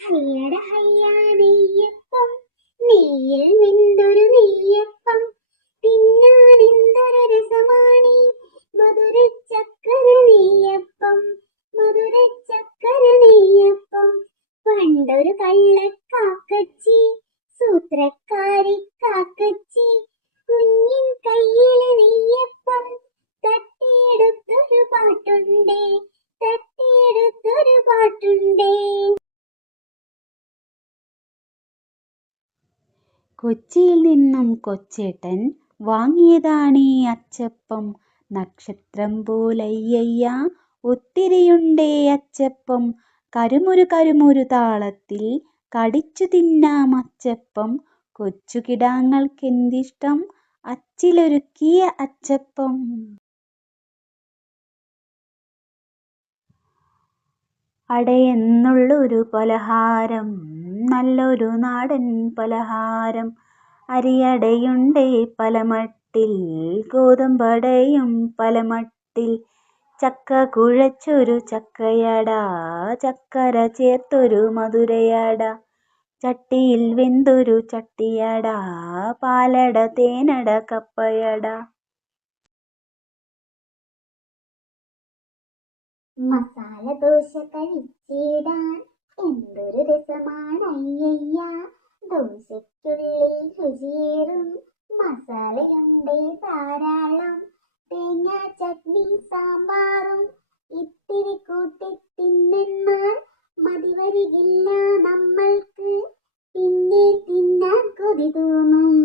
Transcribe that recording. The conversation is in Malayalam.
ഹയ്യട ഹയ്യാ നെയ്യപ്പം, നെയ്യിൽ വെന്തൊരു നെയ്യപ്പം, തിന്നാനെന്തൊരു രസമാണീ മധുരച്ചക്കര നെയ്യപ്പം, മധുരച്ചക്കര നെയ്യപ്പം. പണ്ടൊരു കള്ളക്കാക്കച്ചി, സൂത്രക്കാരി കാക്കച്ചി, കുഞ്ഞിൻ കയ്യിലെ നെയ്യപ്പം തട്ടിയെടുത്തൊരു പാട്ടുണ്ടേ, തട്ടിയെടുത്തൊരു പാട്ടുണ്ടേ. കൊച്ചിയിൽ നിന്നും കൊച്ചേട്ടൻ വാങ്ങിയതാണീ അച്ചപ്പം. നക്ഷത്രം പോലയ്യയ്യ ഒത്തിരിയുണ്ടേ അച്ചപ്പം. കരുമുരു കരുമുരു താളത്തിൽ കടിച്ചു തിന്നാം അച്ചപ്പം. കൊച്ചു കിടാങ്ങൾക്കെന്തിഷ്ടം അച്ചിലൊരുക്കിയ അച്ചപ്പം. അടയെന്നുള്ളൊരു പലഹാരം, നല്ലൊരു നാടൻ പലഹാരം. അരിയടയുണ്ടേ പലമട്ടിൽ, ഗോതമ്പടയും പലമട്ടിൽ. ചക്ക കുഴച്ചൊരു ചക്കയട, ചക്കര ചേർത്തൊരു മധുരയട. ചട്ടിയിൽ വെന്തൊരു ചട്ടിയട, പാലട തേനട കപ്പയട. മസാല ദോശ കഴിച്ചിടാൻ എന്തൊരു രസമാണയ്യയ്യ, ദോശയ്ക്കുള്ളിൽ രുചിയേറും മസാലയുണ്ടേ ധാരാളം. തേങ്ങാ ചട്നി സാമ്പാറും ഇത്തിരി കൂട്ടി തിന്നെന്നാൽ മതിവരികില്ല നമ്മൾക്ക്, പിന്നെ തിന്നാൻ കൊതി തോന്നും.